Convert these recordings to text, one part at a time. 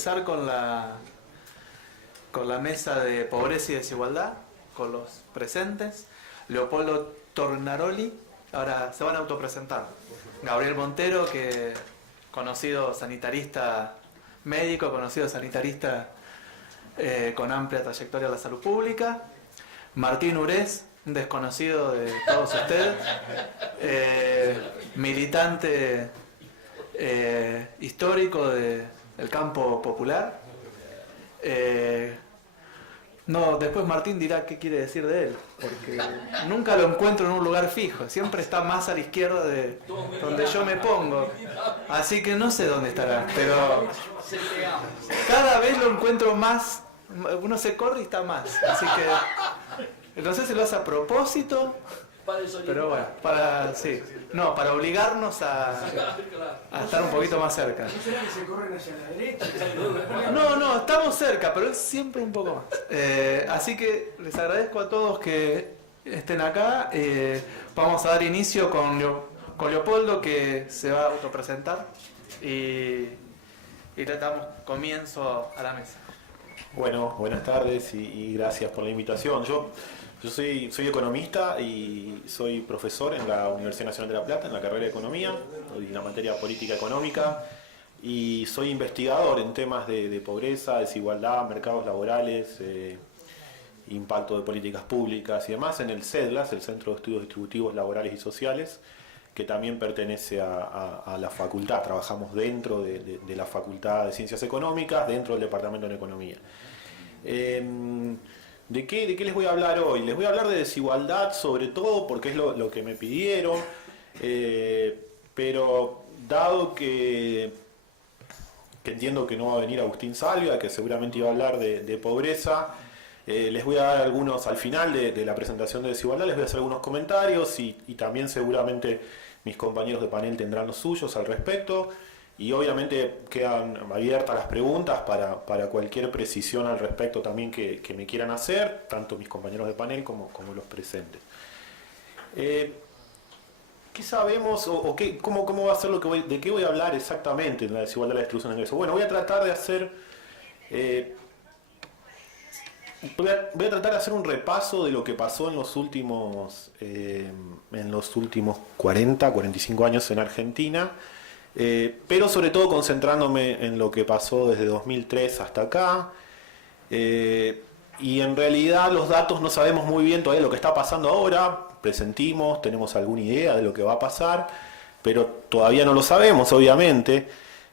Empezar con la mesa de pobreza y desigualdad, con los presentes. Leopoldo Tornaroli, ahora se van a autopresentar. Gabriel Montero, que conocido sanitarista médico, conocido sanitarista con amplia trayectoria en la salud pública. Martín Urés, un desconocido de todos ustedes, militante histórico del campo popular. No, después Martín dirá qué quiere decir de él, porque nunca lo encuentro en un lugar fijo, siempre está más a la izquierda de donde yo me pongo, así que no sé dónde estará, pero cada vez lo encuentro más, uno se corre y está más, así que no sé si lo hace a propósito, pero bueno, para obligarnos a estar un poquito más cerca. ¿No será que se corren hacia la derecha? No, estamos cerca, pero es siempre un poco más. Así que les agradezco a todos que estén acá. Vamos a dar inicio con Leopoldo, que se va a autopresentar, y le damos comienzo a la mesa. Bueno, buenas tardes y gracias por la invitación. Yo soy economista y soy profesor en la Universidad Nacional de La Plata, en la carrera de Economía, en la materia política económica, y soy investigador en temas de pobreza, desigualdad, mercados laborales, impacto de políticas públicas y demás en el CEDLAS, el Centro de Estudios Distributivos Laborales y Sociales, que también pertenece a la facultad. Trabajamos dentro de la Facultad de Ciencias Económicas, dentro del Departamento de Economía. ¿De qué les voy a hablar hoy? Les voy a hablar de desigualdad, sobre todo porque es lo que me pidieron, pero dado que entiendo que no va a venir Agustín Salvia, que seguramente iba a hablar de pobreza, les voy a dar algunos, al final de la presentación de desigualdad, les voy a hacer algunos comentarios y también seguramente mis compañeros de panel tendrán los suyos al respecto. Y obviamente quedan abiertas las preguntas para cualquier precisión al respecto también que me quieran hacer, tanto mis compañeros de panel como los presentes. ¿Qué sabemos o cómo va a ser de qué voy a hablar exactamente en la desigualdad de la distribución de ingresos? Bueno, voy a tratar de hacer un repaso de lo que pasó en los últimos 40, 45 años en Argentina. Pero sobre todo concentrándome en lo que pasó desde 2003 hasta acá, y en realidad los datos no sabemos muy bien todavía lo que está pasando ahora, presentimos, tenemos alguna idea de lo que va a pasar, pero todavía no lo sabemos, obviamente.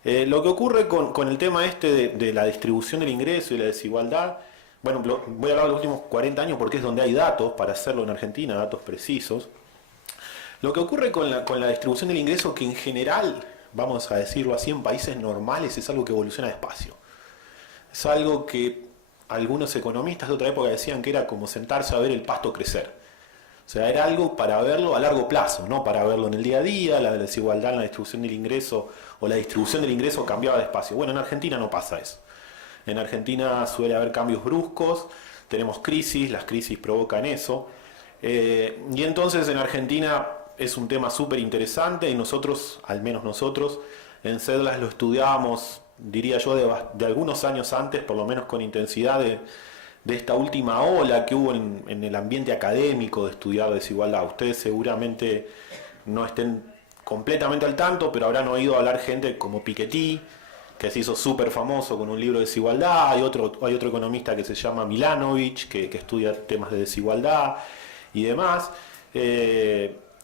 Lo que ocurre con el tema de la distribución del ingreso y la desigualdad, bueno, voy a hablar de los últimos 40 años porque es donde hay datos para hacerlo en Argentina, datos precisos. Lo que ocurre con la distribución del ingreso, que en general, vamos a decirlo así, en países normales es algo que evoluciona despacio. Es algo que algunos economistas de otra época decían que era como sentarse a ver el pasto crecer. O sea, era algo para verlo a largo plazo, no para verlo en el día a día. La desigualdad en la distribución del ingreso o la distribución del ingreso cambiaba despacio. Bueno, en Argentina no pasa eso. En Argentina suele haber cambios bruscos, tenemos crisis, las crisis provocan eso. Y entonces en Argentina es un tema súper interesante y nosotros, al menos nosotros, en CEDLAS lo estudiábamos, diría yo, de algunos años antes, por lo menos con intensidad de esta última ola que hubo en el ambiente académico de estudiar desigualdad. Ustedes seguramente no estén completamente al tanto, pero habrán oído hablar gente como Piketty, que se hizo súper famoso con un libro de desigualdad. Hay otro economista que se llama Milanovic, que estudia temas de desigualdad y demás.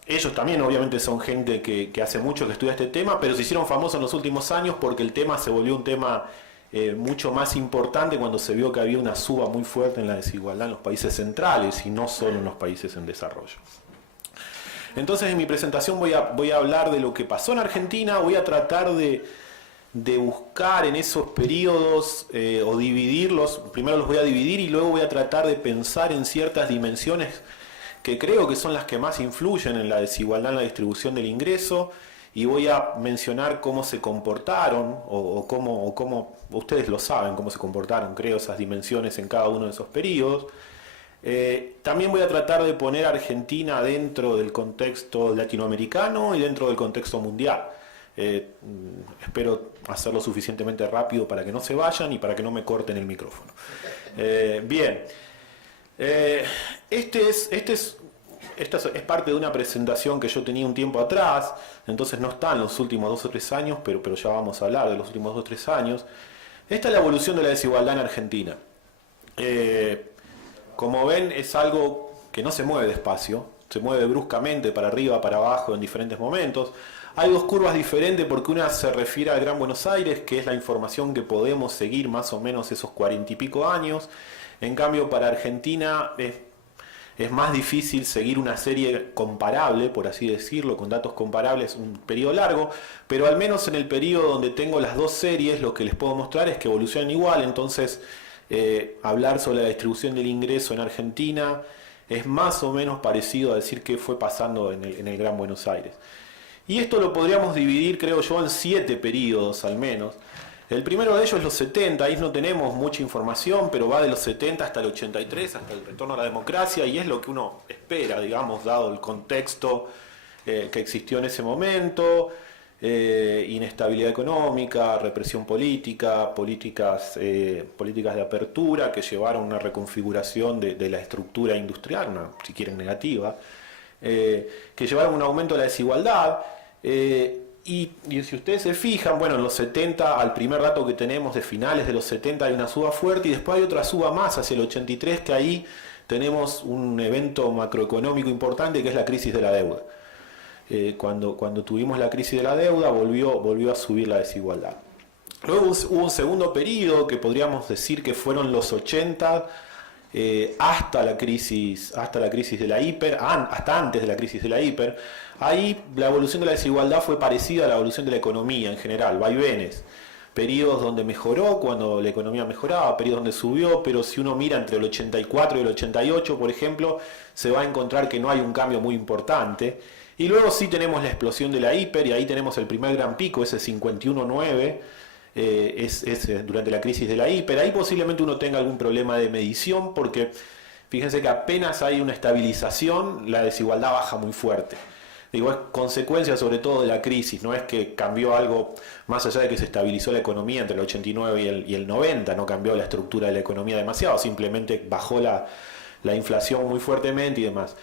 Ellos también obviamente son gente que hace mucho que estudia este tema, pero se hicieron famosos en los últimos años porque el tema se volvió un tema mucho más importante cuando se vio que había una suba muy fuerte en la desigualdad en los países centrales y no solo en los países en desarrollo. Entonces en mi presentación voy a hablar de lo que pasó en Argentina, voy a tratar de buscar en esos periodos o dividirlos, primero los voy a dividir y luego voy a tratar de pensar en ciertas dimensiones que creo que son las que más influyen en la desigualdad en la distribución del ingreso, y voy a mencionar cómo se comportaron, o cómo ustedes lo saben, cómo se comportaron, creo, esas dimensiones en cada uno de esos periodos. También voy a tratar de poner a Argentina dentro del contexto latinoamericano y dentro del contexto mundial. Espero hacerlo suficientemente rápido para que no se vayan y para que no me corten el micrófono. Bien. Esta es parte de una presentación que yo tenía un tiempo atrás, entonces no está en los últimos 2 o 3 años, pero ya vamos a hablar de los últimos 2 o 3 años. Esta es la evolución de la desigualdad en Argentina. Como ven, es algo que no se mueve despacio, se mueve bruscamente para arriba, para abajo en diferentes momentos. Hay 2 curvas diferentes porque una se refiere al Gran Buenos Aires, que es la información que podemos seguir más o menos esos 40 y pico años. En cambio, para Argentina es más difícil seguir una serie comparable, por así decirlo, con datos comparables, un periodo largo, pero al menos en el periodo donde tengo las 2 series, lo que les puedo mostrar es que evolucionan igual. Entonces, hablar sobre la distribución del ingreso en Argentina es más o menos parecido a decir qué fue pasando en el Gran Buenos Aires. Y esto lo podríamos dividir, creo yo, en 7 periodos al menos. El primero de ellos es los 70, ahí no tenemos mucha información, pero va de los 70 hasta el 83, hasta el retorno a la democracia, y es lo que uno espera, digamos, dado el contexto que existió en ese momento, inestabilidad económica, represión política, políticas de apertura que llevaron a una reconfiguración de la estructura industrial, una, si quieren, negativa, que llevaron a un aumento de la desigualdad. Y si ustedes se fijan, bueno, en los 70, al primer dato que tenemos de finales de los 70 hay una suba fuerte y después hay otra suba más hacia el 83, que ahí tenemos un evento macroeconómico importante que es la crisis de la deuda. Cuando tuvimos la crisis de la deuda volvió a subir la desigualdad. Luego hubo un segundo periodo que podríamos decir que fueron los 80 hasta la crisis de la hiper, hasta antes de la crisis de la hiper. Ahí la evolución de la desigualdad fue parecida a la evolución de la economía en general, vaivenes. Periodos donde mejoró, cuando la economía mejoraba, periodos donde subió, pero si uno mira entre el 84 y el 88, por ejemplo, se va a encontrar que no hay un cambio muy importante. Y luego sí tenemos la explosión de la hiper, y ahí tenemos el primer gran pico, ese 51.9, es durante la crisis de la hiper. Ahí posiblemente uno tenga algún problema de medición, porque fíjense que apenas hay una estabilización, la desigualdad baja muy fuerte. Digo, es consecuencia sobre todo de la crisis, no es que cambió algo más allá de que se estabilizó la economía entre el 89 y el 90, no cambió la estructura de la economía demasiado, simplemente bajó la inflación muy fuertemente y demás.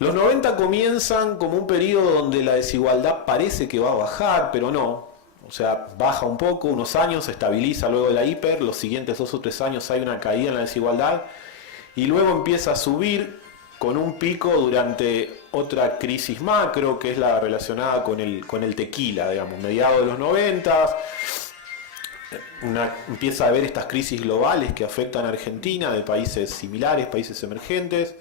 Los 90 comienzan como un periodo donde la desigualdad parece que va a bajar, pero no. O sea, baja un poco, unos años, se estabiliza luego de la hiper, los siguientes 2 o 3 años hay una caída en la desigualdad y luego empieza a subir con un pico durante otra crisis macro, que es la relacionada con el tequila, digamos, mediados de los 90. Empieza a haber estas crisis globales que afectan a Argentina, de países similares, países emergentes.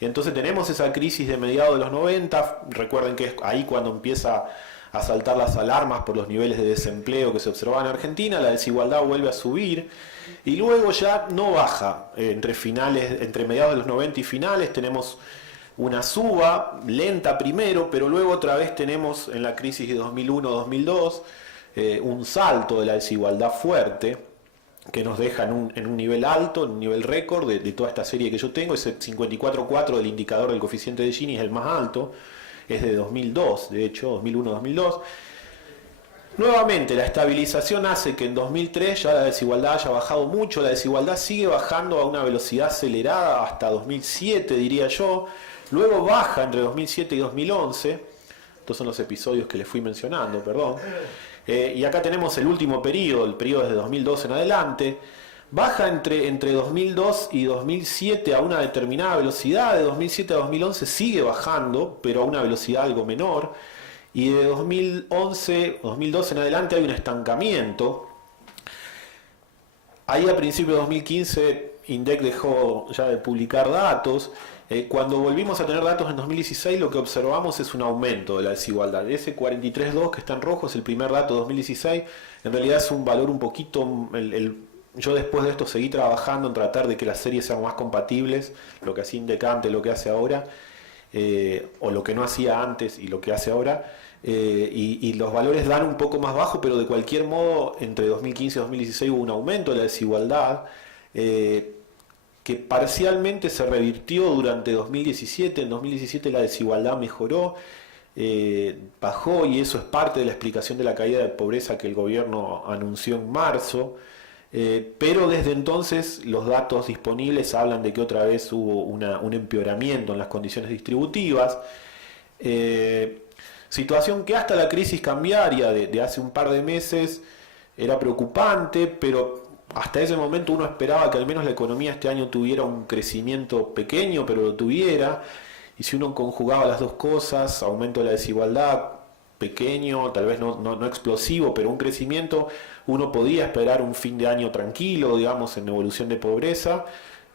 Entonces tenemos esa crisis de mediados de los 90, recuerden que es ahí cuando empieza a saltar las alarmas por los niveles de desempleo que se observaban en Argentina, la desigualdad vuelve a subir y luego ya no baja. Entre mediados de los 90 y finales tenemos una suba lenta primero, pero luego otra vez tenemos en la crisis de 2001-2002 un salto de la desigualdad fuerte que nos deja en un nivel alto, en un nivel récord de toda esta serie que yo tengo. Ese 54.4 del indicador del coeficiente de Gini es el más alto, es de 2002, de hecho, 2001-2002. Nuevamente, la estabilización hace que en 2003 ya la desigualdad haya bajado mucho, la desigualdad sigue bajando a una velocidad acelerada hasta 2007, diría yo, luego baja entre 2007 y 2011, estos son los episodios que les fui mencionando, perdón, y acá tenemos el último periodo, el periodo desde 2012 en adelante, baja entre 2002 y 2007 a una determinada velocidad, de 2007 a 2011 sigue bajando, pero a una velocidad algo menor, y de 2011, 2012 en adelante hay un estancamiento. Ahí a principios de 2015 INDEC dejó ya de publicar datos. Cuando volvimos a tener datos en 2016 lo que observamos es un aumento de la desigualdad. Ese 43.2 que está en rojo es el primer dato de 2016, en realidad es un valor un poquito... Yo después de esto seguí trabajando en tratar de que las series sean más compatibles, lo que hacía INDEC antes, lo que hace ahora, o lo que no hacía antes y lo que hace ahora, y los valores dan un poco más bajo, pero de cualquier modo entre 2015 y 2016 hubo un aumento de la desigualdad que parcialmente se revirtió durante 2017. En 2017 la desigualdad mejoró bajó, y eso es parte de la explicación de la caída de pobreza que el gobierno anunció en marzo. Pero desde entonces los datos disponibles hablan de que otra vez hubo un empeoramiento en las condiciones distributivas. Situación que hasta la crisis cambiaria de hace un par de meses era preocupante, pero hasta ese momento uno esperaba que al menos la economía este año tuviera un crecimiento pequeño, pero lo tuviera. Y si uno conjugaba las dos cosas, aumento de la desigualdad, pequeño, tal vez no explosivo, pero un crecimiento, uno podía esperar un fin de año tranquilo, digamos, en evolución de pobreza,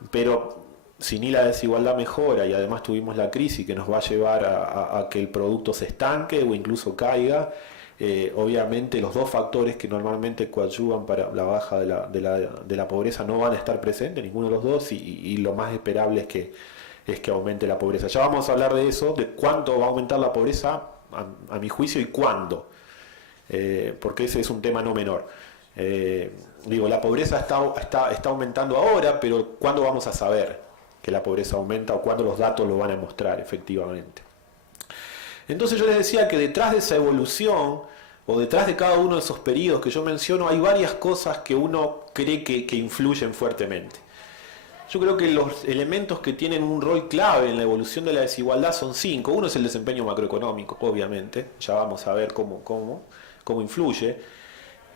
pero si ni la desigualdad mejora y además tuvimos la crisis que nos va a llevar a que el producto se estanque o incluso caiga, obviamente los dos factores que normalmente coadyuvan para la baja de la pobreza no van a estar presentes, ninguno de los dos, y lo más esperable es que aumente la pobreza. Ya vamos a hablar de eso, de cuánto va a aumentar la pobreza, a mi juicio, y cuándo, porque ese es un tema no menor. La pobreza está aumentando ahora, pero ¿cuándo vamos a saber que la pobreza aumenta o cuándo los datos lo van a mostrar efectivamente? Entonces yo les decía que detrás de esa evolución, o detrás de cada uno de esos periodos que yo menciono, hay varias cosas que uno cree que influyen fuertemente. Yo creo que los elementos que tienen un rol clave en la evolución de la desigualdad son 5. Uno es el desempeño macroeconómico, obviamente, ya vamos a ver cómo influye.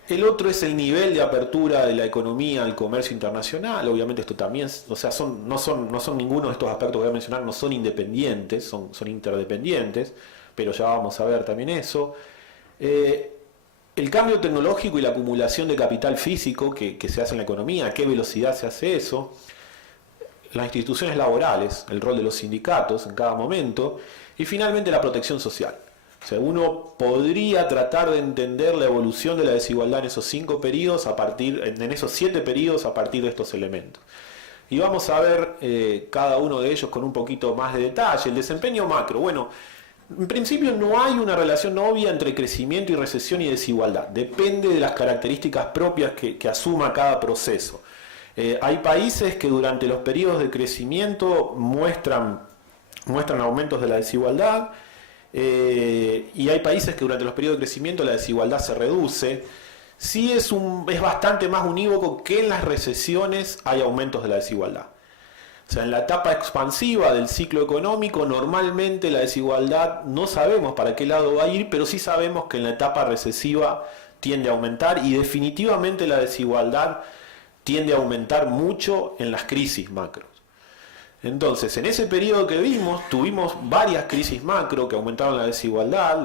El otro es el nivel de apertura de la economía al comercio internacional. Obviamente esto también, o sea, no son ninguno de estos aspectos que voy a mencionar, no son independientes, son interdependientes, pero ya vamos a ver también eso. El cambio tecnológico y la acumulación de capital físico que se hace en la economía, a qué velocidad se hace eso. Las instituciones laborales, el rol de los sindicatos en cada momento, y finalmente la protección social. O sea, uno podría tratar de entender la evolución de la desigualdad en esos 5 periodos, en esos 7 periodos a partir de estos elementos. Y vamos a ver cada uno de ellos con un poquito más de detalle. El desempeño macro, bueno, en principio no hay una relación obvia entre crecimiento y recesión y desigualdad. Depende de las características propias que asuma cada proceso. Hay países que durante los periodos de crecimiento muestran aumentos de la desigualdad, y hay países que durante los periodos de crecimiento la desigualdad se reduce. Sí es bastante más unívoco que en las recesiones hay aumentos de la desigualdad. O sea, en la etapa expansiva del ciclo económico normalmente la desigualdad no sabemos para qué lado va a ir, pero sí sabemos que en la etapa recesiva tiende a aumentar, y definitivamente la desigualdad tiende a aumentar mucho en las crisis macros. Entonces, en ese periodo que vimos, tuvimos varias crisis macro que aumentaron la desigualdad,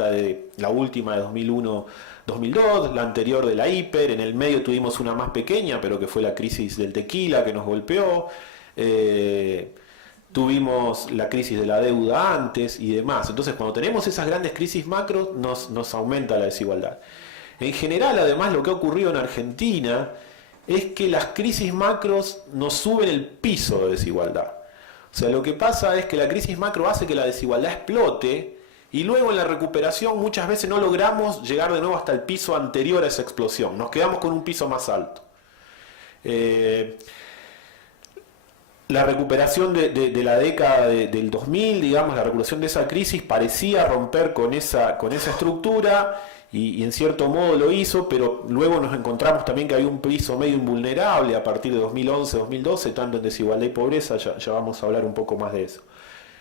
la última de 2001-2002, la anterior de la hiper, en el medio tuvimos una más pequeña, pero que fue la crisis del tequila que nos golpeó, tuvimos la crisis de la deuda antes y demás. Entonces, cuando tenemos esas grandes crisis macro, nos aumenta la desigualdad. En general, además, lo que ha ocurrido en Argentina es que las crisis macros nos suben el piso de desigualdad. O sea, lo que pasa es que la crisis macro hace que la desigualdad explote, y luego en la recuperación muchas veces no logramos llegar de nuevo hasta el piso anterior a esa explosión. Nos quedamos con un piso más alto. La recuperación de la década del 2000, digamos, la recuperación de esa crisis parecía romper con esa estructura, y en cierto modo lo hizo, pero luego nos encontramos también que había un piso medio invulnerable a partir de 2011-2012, tanto en desigualdad y pobreza. Ya vamos a hablar un poco más de eso.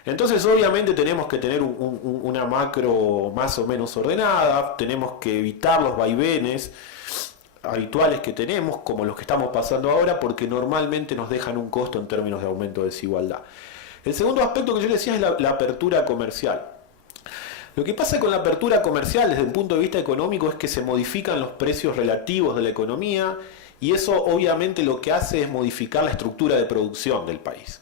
Entonces, obviamente tenemos que tener una macro más o menos ordenada, tenemos que evitar los vaivenes habituales que tenemos, como los que estamos pasando ahora, porque normalmente nos dejan un costo en términos de aumento de desigualdad. El segundo aspecto que yo les decía es la apertura comercial. Lo que pasa con la apertura comercial desde el punto de vista económico es que se modifican los precios relativos de la economía, y eso obviamente lo que hace es modificar la estructura de producción del país.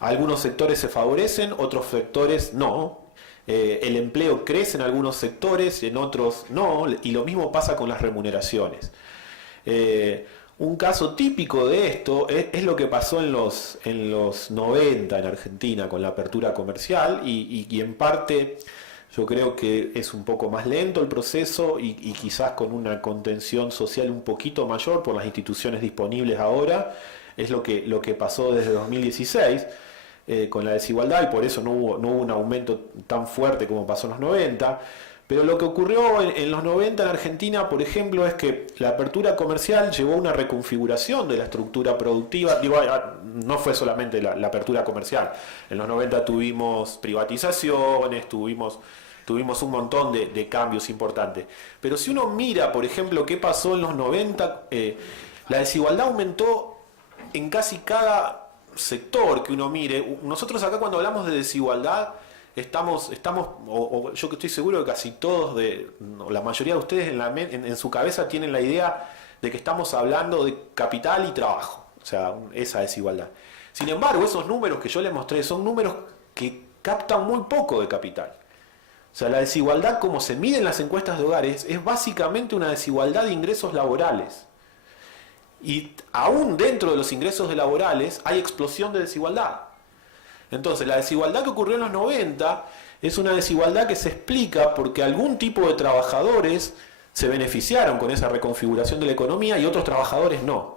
Algunos sectores se favorecen, otros sectores no. El empleo crece en algunos sectores, en otros no, y lo mismo pasa con las remuneraciones. Un caso típico de esto es lo que pasó en los 90 en Argentina con la apertura comercial, y en parte yo creo que es un poco más lento el proceso, y quizás con una contención social un poquito mayor por las instituciones disponibles ahora. Es lo que pasó desde 2016. con la desigualdad, y por eso no hubo un aumento tan fuerte como pasó en los 90. Pero lo que ocurrió en los 90 en Argentina, por ejemplo, es que la apertura comercial llevó a una reconfiguración de la estructura productiva. Digo, no fue solamente la apertura comercial. En los 90 tuvimos privatizaciones, tuvimos un montón de cambios importantes. Pero si uno mira, por ejemplo, qué pasó en los 90, la desigualdad aumentó en casi cada sector que uno mire. Nosotros acá cuando hablamos de desigualdad, yo que estoy seguro que casi todos, la mayoría de ustedes en su cabeza tienen la idea de que estamos hablando de capital y trabajo, o sea, esa desigualdad. Sin embargo, esos números que yo les mostré son números que captan muy poco de capital. O sea, la desigualdad como se mide en las encuestas de hogares es básicamente una desigualdad de ingresos laborales. Y aún dentro de los ingresos laborales hay explosión de desigualdad. Entonces, la desigualdad que ocurrió en los 90 es una desigualdad que se explica porque algún tipo de trabajadores se beneficiaron con esa reconfiguración de la economía y otros trabajadores no.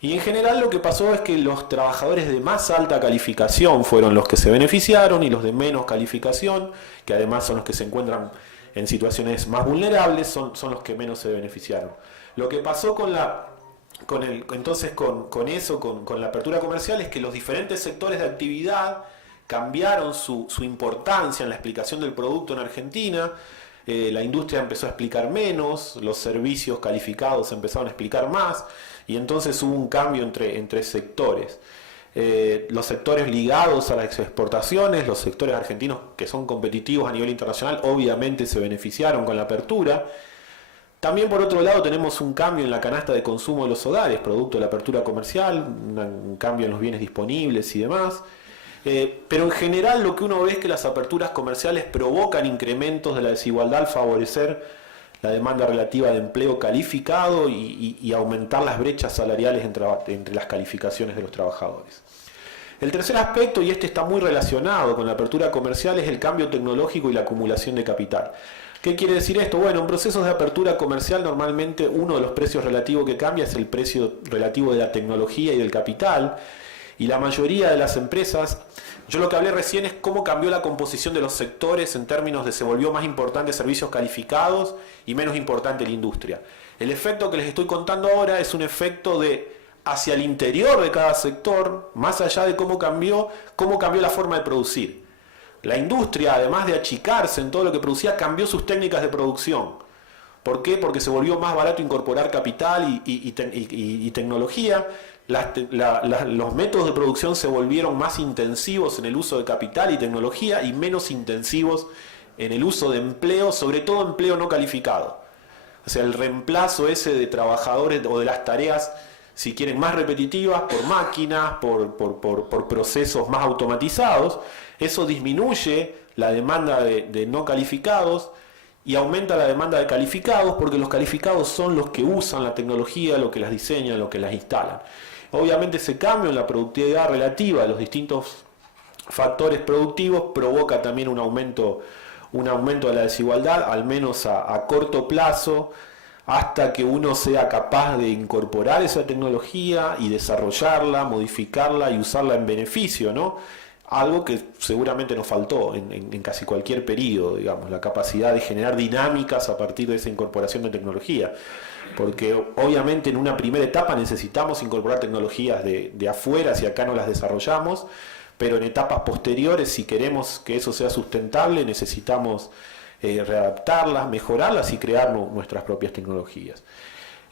Y en general lo que pasó es que los trabajadores de más alta calificación fueron los que se beneficiaron y los de menos calificación, que además son los que se encuentran en situaciones más vulnerables, son los que menos se beneficiaron. Lo que pasó con la apertura comercial es que los diferentes sectores de actividad cambiaron su importancia en la explicación del producto en Argentina. La industria empezó a explicar menos, los servicios calificados empezaron a explicar más, y entonces hubo un cambio entre sectores. Los sectores ligados a las exportaciones, los sectores argentinos que son competitivos a nivel internacional, obviamente se beneficiaron con la apertura. También por otro lado tenemos un cambio en la canasta de consumo de los hogares, producto de la apertura comercial, un cambio en los bienes disponibles y demás. Pero en general lo que uno ve es que las aperturas comerciales provocan incrementos de la desigualdad al favorecer la demanda relativa de empleo calificado y aumentar las brechas salariales entre las calificaciones de los trabajadores. El tercer aspecto, y este está muy relacionado con la apertura comercial, es el cambio tecnológico y la acumulación de capital. ¿Qué quiere decir esto? Bueno, en procesos de apertura comercial normalmente uno de los precios relativos que cambia es el precio relativo de la tecnología y del capital, y la mayoría de las empresas, yo lo que hablé recién es cómo cambió la composición de los sectores en términos de se volvió más importante servicios calificados y menos importante la industria. El efecto que les estoy contando ahora es un efecto de hacia el interior de cada sector, más allá de cómo cambió la forma de producir. La industria, además de achicarse en todo lo que producía, cambió sus técnicas de producción. ¿Por qué? Porque se volvió más barato incorporar capital y tecnología. Los métodos de producción se volvieron más intensivos en el uso de capital y tecnología y menos intensivos en el uso de empleo, sobre todo empleo no calificado. O sea, el reemplazo ese de trabajadores o de las tareas, si quieren, más repetitivas por máquinas, por procesos más automatizados, eso disminuye la demanda de no calificados y aumenta la demanda de calificados, porque los calificados son los que usan la tecnología, los que las diseñan, los que las instalan. Obviamente ese cambio en la productividad relativa de los distintos factores productivos provoca también un aumento de la desigualdad, al menos a corto plazo, hasta que uno sea capaz de incorporar esa tecnología y desarrollarla, modificarla y usarla en beneficio, ¿no? Algo que seguramente nos faltó en casi cualquier periodo, digamos, la capacidad de generar dinámicas a partir de esa incorporación de tecnología. Porque obviamente en una primera etapa necesitamos incorporar tecnologías de afuera si acá no las desarrollamos, pero en etapas posteriores, si queremos que eso sea sustentable, necesitamos readaptarlas, mejorarlas y crear nuestras propias tecnologías.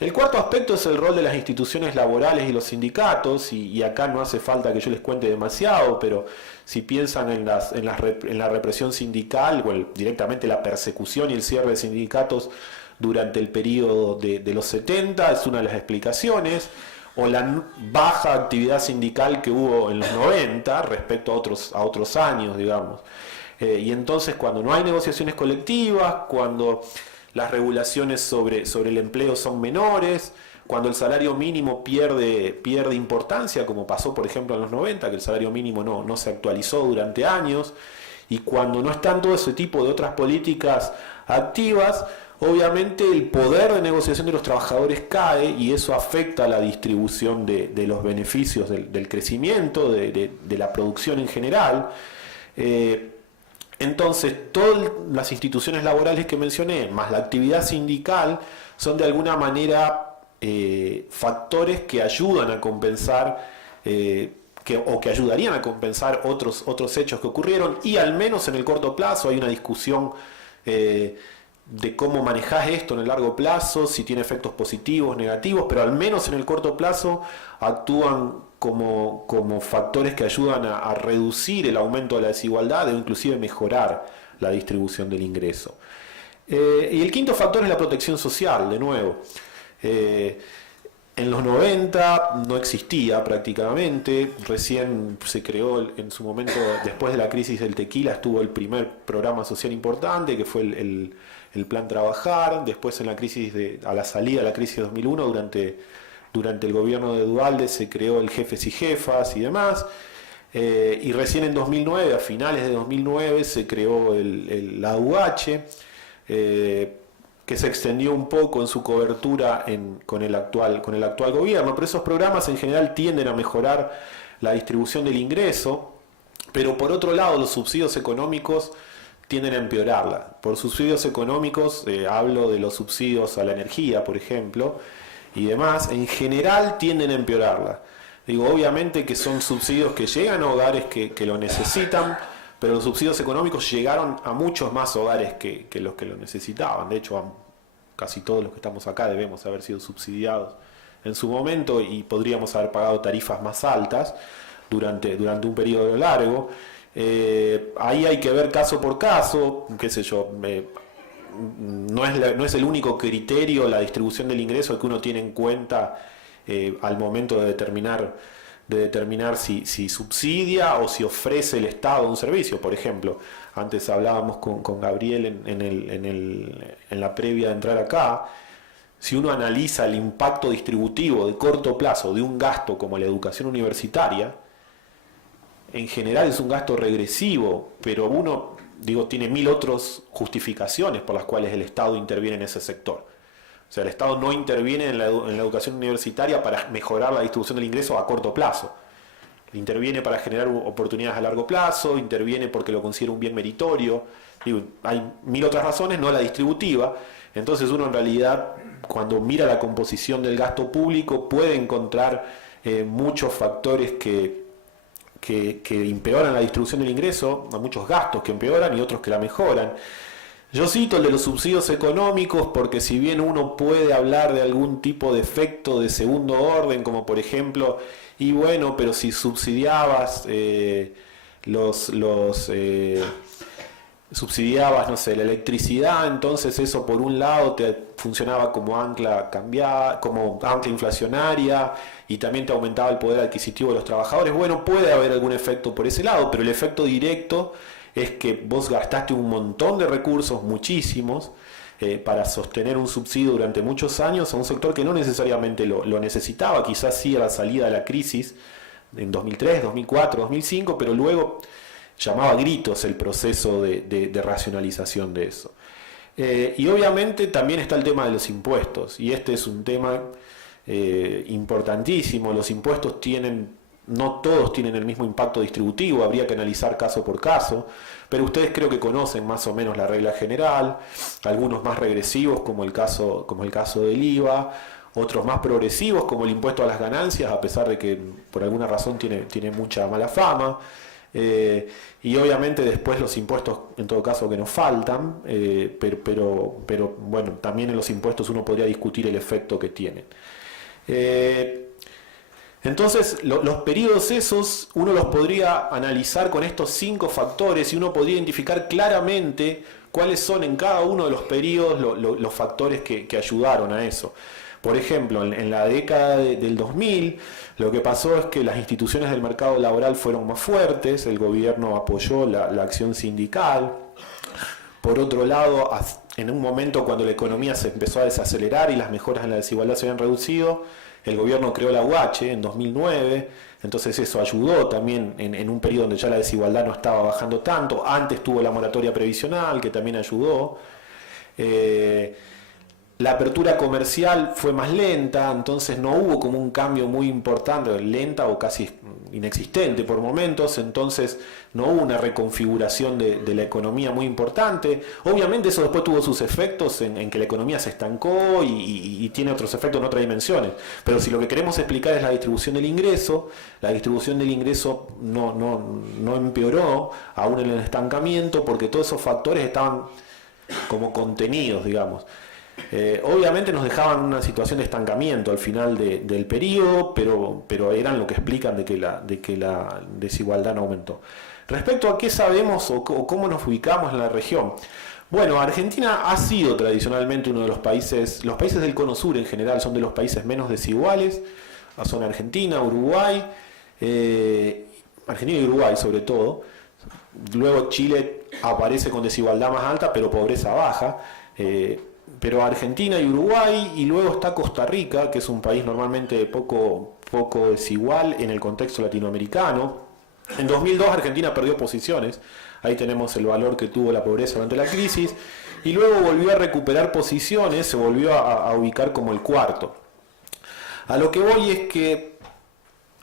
El cuarto aspecto es el rol de las instituciones laborales y los sindicatos, y acá no hace falta que yo les cuente demasiado, pero si piensan en la represión sindical, o directamente la persecución y el cierre de sindicatos durante el periodo de los 70, es una de las explicaciones, o la baja actividad sindical que hubo en los 90 respecto a otros años, digamos. Y entonces cuando no hay negociaciones colectivas, cuando las regulaciones sobre el empleo son menores, cuando el salario mínimo pierde importancia, como pasó por ejemplo en los 90, que el salario mínimo no se actualizó durante años, y cuando no están todo ese tipo de otras políticas activas, obviamente el poder de negociación de los trabajadores cae y eso afecta a la distribución de los beneficios del crecimiento, de la producción en general. Entonces, todas las instituciones laborales que mencioné, más la actividad sindical, son de alguna manera factores que ayudan a compensar, o que ayudarían a compensar otros hechos que ocurrieron, y al menos en el corto plazo hay una discusión de cómo manejás esto en el largo plazo, si tiene efectos positivos, negativos, pero al menos en el corto plazo actúan como factores que ayudan a reducir el aumento de la desigualdad o inclusive mejorar la distribución del ingreso. Y el quinto factor es la protección social, de nuevo. En los 90 no existía prácticamente, recién se creó en su momento, después de la crisis del tequila, estuvo el primer programa social importante, que fue el Plan Trabajar. Después en la crisis a la salida de la crisis de 2001, durante el gobierno de Duhalde, se creó el Jefes y Jefas y demás. Y recién en 2009, a finales de 2009, se creó la UH, que se extendió un poco en su cobertura con el actual gobierno, pero esos programas en general tienden a mejorar la distribución del ingreso, pero por otro lado los subsidios económicos tienden a empeorarla. Por subsidios económicos hablo de los subsidios a la energía, por ejemplo, y demás, en general tienden a empeorarla. Digo, obviamente que son subsidios que llegan a hogares que lo necesitan, pero los subsidios económicos llegaron a muchos más hogares que los que lo necesitaban. De hecho, casi todos los que estamos acá debemos haber sido subsidiados en su momento y podríamos haber pagado tarifas más altas durante un periodo largo. Ahí hay que ver caso por caso, qué sé yo, no es el único criterio la distribución del ingreso que uno tiene en cuenta al momento de determinar si subsidia o si ofrece el Estado un servicio. Por ejemplo, antes hablábamos con Gabriel en la previa de entrar acá. Si uno analiza el impacto distributivo de corto plazo de un gasto como la educación universitaria, en general es un gasto regresivo, pero uno, tiene 1000 otras justificaciones por las cuales el Estado interviene en ese sector. O sea, el Estado no interviene en la educación universitaria para mejorar la distribución del ingreso a corto plazo. Interviene para generar oportunidades a largo plazo, interviene porque lo considera un bien meritorio. Hay 1000 otras razones, no la distributiva. Entonces uno en realidad, cuando mira la composición del gasto público, puede encontrar muchos factores que empeoran la distribución del ingreso, hay muchos gastos que empeoran y otros que la mejoran. Yo cito el de los subsidios económicos porque si bien uno puede hablar de algún tipo de efecto de segundo orden, como por ejemplo, pero si subsidiabas subsidiabas, no sé, la electricidad, entonces eso por un lado te funcionaba como ancla inflacionaria y también te aumentaba el poder adquisitivo de los trabajadores. Bueno, puede haber algún efecto por ese lado, pero el efecto directo es que vos gastaste un montón de recursos, muchísimos, para sostener un subsidio durante muchos años a un sector que no necesariamente lo necesitaba, quizás sí a la salida de la crisis en 2003, 2004, 2005, pero luego llamaba a gritos el proceso de racionalización de eso. Y obviamente también está el tema de los impuestos, y este es un tema importantísimo. Los impuestos no todos tienen el mismo impacto distributivo, habría que analizar caso por caso, pero ustedes creo que conocen más o menos la regla general, algunos más regresivos como el caso del IVA, otros más progresivos como el impuesto a las ganancias, a pesar de que por alguna razón tiene mucha mala fama. Y obviamente después los impuestos en todo caso que nos faltan, pero bueno, también en los impuestos uno podría discutir el efecto que tienen. Entonces los periodos esos uno los podría analizar con estos 5 factores y uno podría identificar claramente cuáles son en cada uno de los periodos los factores que ayudaron a eso. Por ejemplo, en la década del 2000, lo que pasó es que las instituciones del mercado laboral fueron más fuertes, el gobierno apoyó la acción sindical. Por otro lado, en un momento cuando la economía se empezó a desacelerar y las mejoras en la desigualdad se habían reducido, el gobierno creó la UH en 2009, entonces eso ayudó también en un periodo donde ya la desigualdad no estaba bajando tanto. Antes tuvo la moratoria previsional, que también ayudó. La apertura comercial fue más lenta, entonces no hubo como un cambio muy importante, lenta o casi inexistente por momentos, entonces no hubo una reconfiguración de la economía muy importante. Obviamente eso después tuvo sus efectos en que la economía se estancó y tiene otros efectos en otras dimensiones. Pero si lo que queremos explicar es la distribución del ingreso no empeoró aún en el estancamiento porque todos esos factores estaban como contenidos, digamos. Obviamente nos dejaban una situación de estancamiento al final del periodo, pero eran lo que explican de que la desigualdad no aumentó. Respecto a qué sabemos o cómo nos ubicamos en la región, bueno, Argentina ha sido tradicionalmente uno de los países del Cono Sur en general son de los países menos desiguales, son Argentina, Uruguay, Argentina y Uruguay sobre todo. Luego Chile aparece con desigualdad más alta, pero pobreza baja. Pero Argentina y Uruguay, y luego está Costa Rica, que es un país normalmente poco desigual en el contexto latinoamericano. En 2002 Argentina perdió posiciones, ahí tenemos el valor que tuvo la pobreza durante la crisis, y luego volvió a recuperar posiciones, se volvió a ubicar como el cuarto. A lo que voy es que,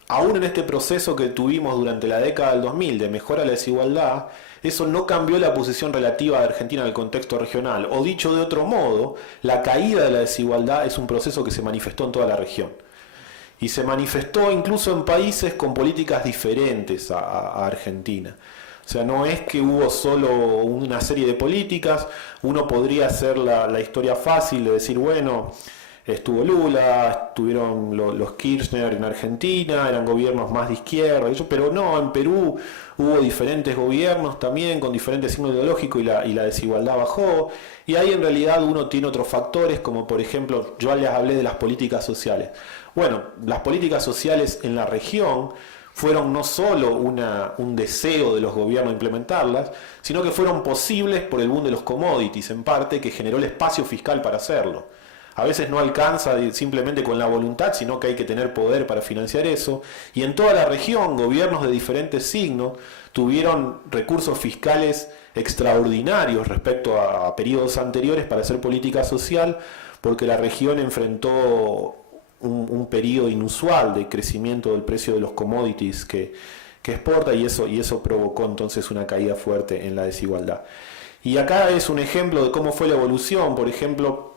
aún en este proceso que tuvimos durante la década del 2000 de mejora de la desigualdad, eso no cambió la posición relativa de Argentina en el contexto regional. O dicho de otro modo, la caída de la desigualdad es un proceso que se manifestó en toda la región. Y se manifestó incluso en países con políticas diferentes a Argentina. O sea, no es que hubo solo una serie de políticas, uno podría hacer la historia fácil de decir, bueno, estuvo Lula, estuvieron los Kirchner en Argentina, eran gobiernos más de izquierda, pero no, en Perú hubo diferentes gobiernos también con diferentes signos ideológicos y la desigualdad bajó. Y ahí en realidad uno tiene otros factores, como por ejemplo, yo les hablé de las políticas sociales. Bueno, las políticas sociales en la región fueron no solo un deseo de los gobiernos implementarlas, sino que fueron posibles por el boom de los commodities, en parte, que generó el espacio fiscal para hacerlo. A veces no alcanza simplemente con la voluntad, sino que hay que tener poder para financiar eso. Y en toda la región, gobiernos de diferentes signos tuvieron recursos fiscales extraordinarios respecto a periodos anteriores para hacer política social, porque la región enfrentó un periodo inusual de crecimiento del precio de los commodities que exporta, y eso provocó entonces una caída fuerte en la desigualdad. Y acá es un ejemplo de cómo fue la evolución. Por ejemplo,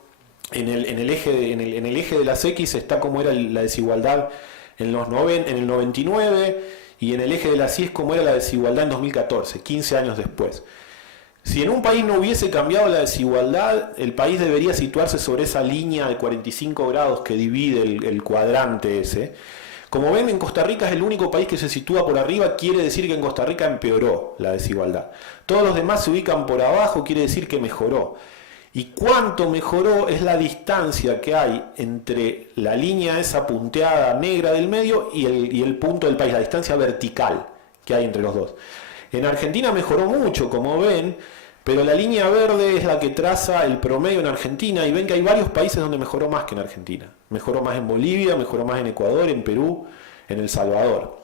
en el eje de las X está cómo era la desigualdad en el 99, y en el eje de las Y es cómo era la desigualdad en 2014, 15 años después. Si en un país no hubiese cambiado la desigualdad, el país debería situarse sobre esa línea de 45 grados que divide el cuadrante ese. Como ven, en Costa Rica es el único país que se sitúa por arriba, quiere decir que en Costa Rica empeoró la desigualdad. Todos los demás se ubican por abajo, quiere decir que mejoró. Y cuánto mejoró es la distancia que hay entre la línea esa punteada negra del medio y el punto del país, la distancia vertical que hay entre los dos. En Argentina mejoró mucho, como ven, pero la línea verde es la que traza el promedio en Argentina, y ven que hay varios países donde mejoró más que en Argentina. Mejoró más en Bolivia, mejoró más en Ecuador, en Perú, en El Salvador,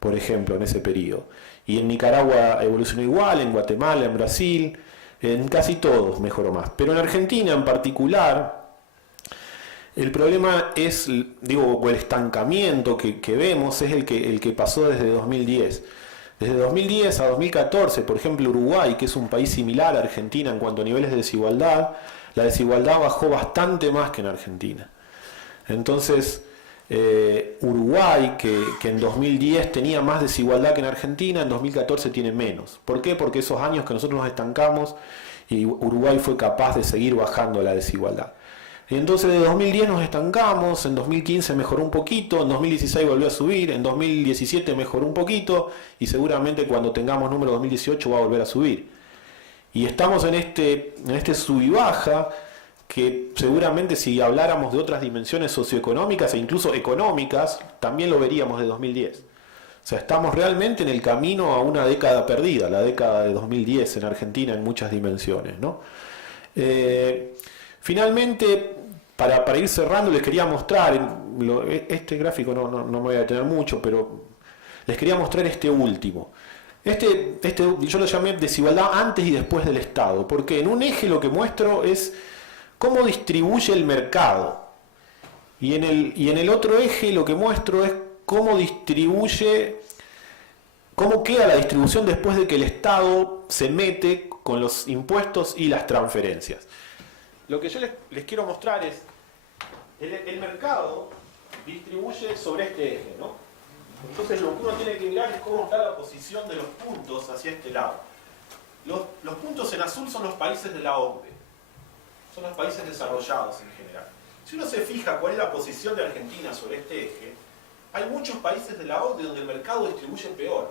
por ejemplo, en ese periodo. Y en Nicaragua evolucionó igual, en Guatemala, en Brasil, en casi todos mejoró más. Pero en Argentina en particular, el problema es, digo, el estancamiento que vemos es el que pasó desde 2010. Desde 2010 a 2014, por ejemplo, Uruguay, que es un país similar a Argentina en cuanto a niveles de desigualdad, la desigualdad bajó bastante más que en Argentina. Entonces, Uruguay, que en 2010 tenía más desigualdad que en Argentina, en 2014 tiene menos. ¿Por qué? Porque esos años que nosotros nos estancamos y Uruguay fue capaz de seguir bajando la desigualdad. Entonces de 2010 nos estancamos, en 2015 mejoró un poquito, en 2016 volvió a subir, en 2017 mejoró un poquito, y seguramente cuando tengamos número 2018 va a volver a subir. Y estamos en este sub y baja, que seguramente si habláramos de otras dimensiones socioeconómicas e incluso económicas, también lo veríamos de 2010. O sea, estamos realmente en el camino a una década perdida, la década de 2010 en Argentina en muchas dimensiones, ¿no? Finalmente, para ir cerrando, les quería mostrar, este gráfico no me voy a detener mucho, pero les quería mostrar este último. Yo lo llamé desigualdad antes y después del Estado, porque en un eje lo que muestro es cómo distribuye el mercado, y en el otro eje lo que muestro es cómo queda la distribución después de que el Estado se mete con los impuestos y las transferencias. Lo que yo les quiero mostrar es, el mercado distribuye sobre este eje, ¿no? Entonces lo que uno tiene que mirar es cómo está la posición de los puntos hacia este lado. Los puntos en azul son los países de la OCDE, son los países desarrollados en general. Si uno se fija cuál es la posición de Argentina sobre este eje, hay muchos países de la OCDE donde el mercado distribuye peor,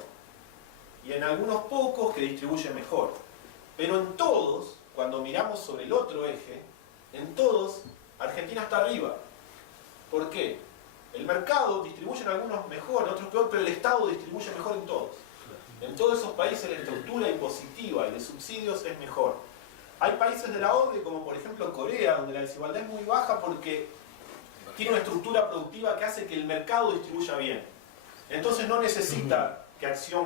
y en algunos pocos que distribuye mejor. Pero en todos, cuando miramos sobre el otro eje, en todos, Argentina está arriba. ¿Por qué? El mercado distribuye en algunos mejor, en otros peor, pero el Estado distribuye mejor en todos. En todos esos países la estructura impositiva y de subsidios es mejor. Hay países de la OCDE, como por ejemplo Corea, donde la desigualdad es muy baja porque tiene una estructura productiva que hace que el mercado distribuya bien. Entonces no necesita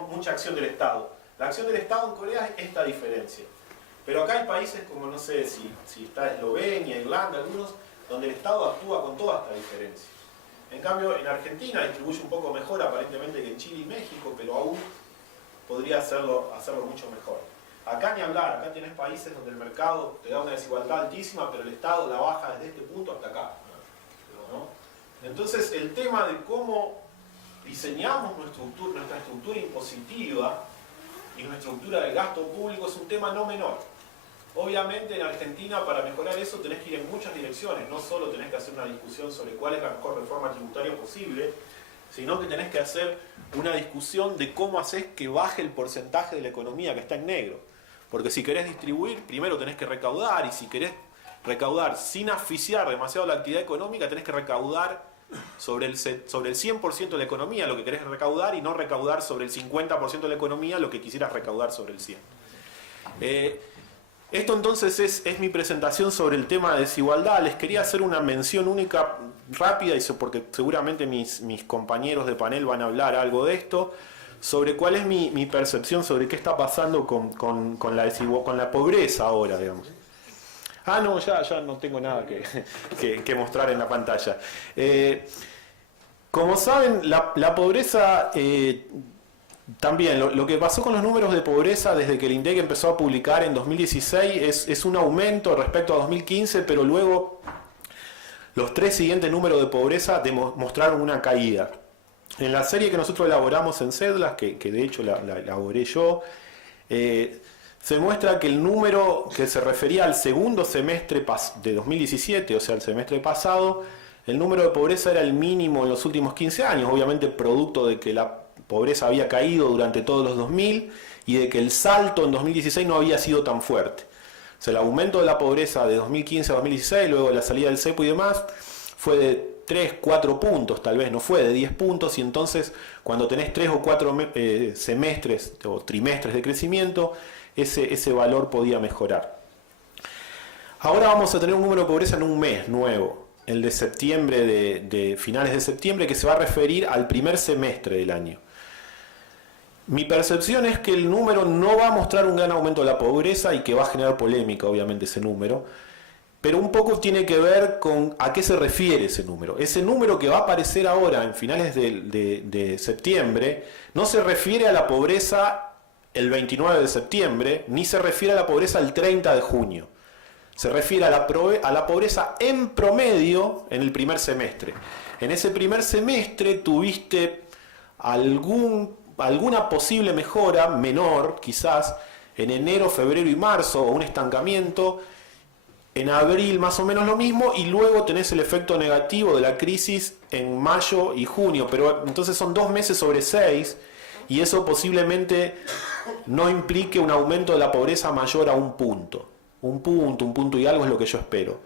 mucha acción del Estado. La acción del Estado en Corea es esta diferencia. Pero acá hay países como, no sé, si está Eslovenia, Irlanda, algunos, donde el Estado actúa con toda esta diferencia. En cambio, en Argentina distribuye un poco mejor aparentemente que en Chile y México, pero aún podría hacerlo mucho mejor. Acá ni hablar, acá tenés países donde el mercado te da una desigualdad altísima, pero el Estado la baja desde este punto hasta acá, ¿no? Entonces, el tema de cómo diseñamos nuestra estructura impositiva y nuestra estructura de gasto público es un tema no menor. Obviamente en Argentina para mejorar eso tenés que ir en muchas direcciones, no solo tenés que hacer una discusión sobre cuál es la mejor reforma tributaria posible, sino que tenés que hacer una discusión de cómo haces que baje el porcentaje de la economía que está en negro. Porque si querés distribuir, primero tenés que recaudar, y si querés recaudar sin asfixiar demasiado la actividad económica, tenés que recaudar sobre el 100% de la economía lo que querés recaudar, y no recaudar sobre el 50% de la economía lo que quisieras recaudar sobre el 100%. Esto entonces es mi presentación sobre el tema de desigualdad. Les quería hacer una mención única, rápida, porque seguramente mis compañeros de panel van a hablar algo de esto, sobre cuál es mi percepción sobre qué está pasando con la pobreza ahora, digamos. No, ya no tengo nada que mostrar en la pantalla. Como saben, la pobreza... También, lo que pasó con los números de pobreza desde que el INDEC empezó a publicar en 2016 es un aumento respecto a 2015, pero luego los 3 siguientes números de pobreza mostraron una caída. En la serie que nosotros elaboramos en CEDLAS, que de hecho la elaboré yo, se muestra que el número que se refería al segundo semestre de 2017, o sea, el semestre pasado, el número de pobreza era el mínimo en los últimos 15 años, obviamente producto de que la pobreza había caído durante todos los 2000 y de que el salto en 2016 no había sido tan fuerte. O sea, el aumento de la pobreza de 2015 a 2016, luego de la salida del cepo y demás, fue de 3, 4 puntos, tal vez no fue de 10 puntos, y entonces cuando tenés 3 o 4 semestres o trimestres de crecimiento, ese valor podía mejorar. Ahora vamos a tener un número de pobreza en un mes nuevo, el de septiembre, de finales de septiembre, que se va a referir al primer semestre del año. Mi percepción es que el número no va a mostrar un gran aumento de la pobreza y que va a generar polémica, obviamente, ese número, pero un poco tiene que ver con a qué se refiere ese número. Ese número que va a aparecer ahora en finales de septiembre no se refiere a la pobreza el 29 de septiembre, ni se refiere a la pobreza el 30 de junio. Se refiere a la pobreza en promedio en el primer semestre. En ese primer semestre tuviste alguna posible mejora, menor quizás, en enero, febrero y marzo, o un estancamiento. En abril más o menos lo mismo, y luego tenés el efecto negativo de la crisis en mayo y junio. Pero entonces son 2 meses sobre 6, y eso posiblemente no implique un aumento de la pobreza mayor a un punto. Un punto y algo es lo que yo espero.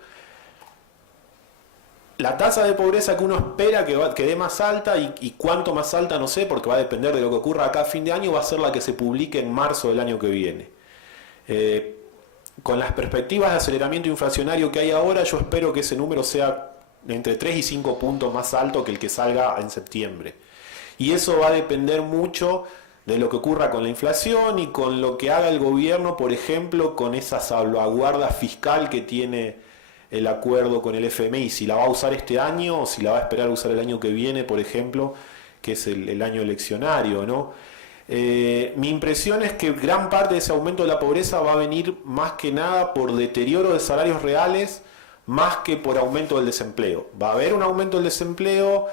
La tasa de pobreza que uno espera que dé más alta, y cuánto más alta no sé, porque va a depender de lo que ocurra acá a fin de año, va a ser la que se publique en marzo del año que viene. Con las perspectivas de aceleramiento inflacionario que hay ahora, yo espero que ese número sea entre 3 y 5 puntos más alto que el que salga en septiembre. Y eso va a depender mucho de lo que ocurra con la inflación y con lo que haga el gobierno, por ejemplo, con esa salvaguarda fiscal que tiene el acuerdo con el FMI, si la va a usar este año o si la va a esperar a usar el año que viene, por ejemplo, que es el año eleccionario, ¿no? Mi impresión es que gran parte de ese aumento de la pobreza va a venir más que nada por deterioro de salarios reales, más que por aumento del desempleo. Va a haber un aumento del desempleo,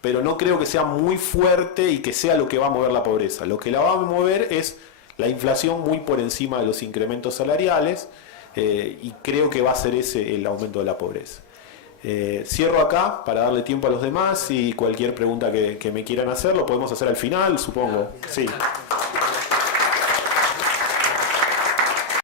pero no creo que sea muy fuerte y que sea lo que va a mover la pobreza. Lo que la va a mover es la inflación muy por encima de los incrementos salariales, y creo que va a ser ese el aumento de la pobreza. Cierro acá para darle tiempo a los demás y cualquier pregunta que me quieran hacer lo podemos hacer al final, supongo. Sí.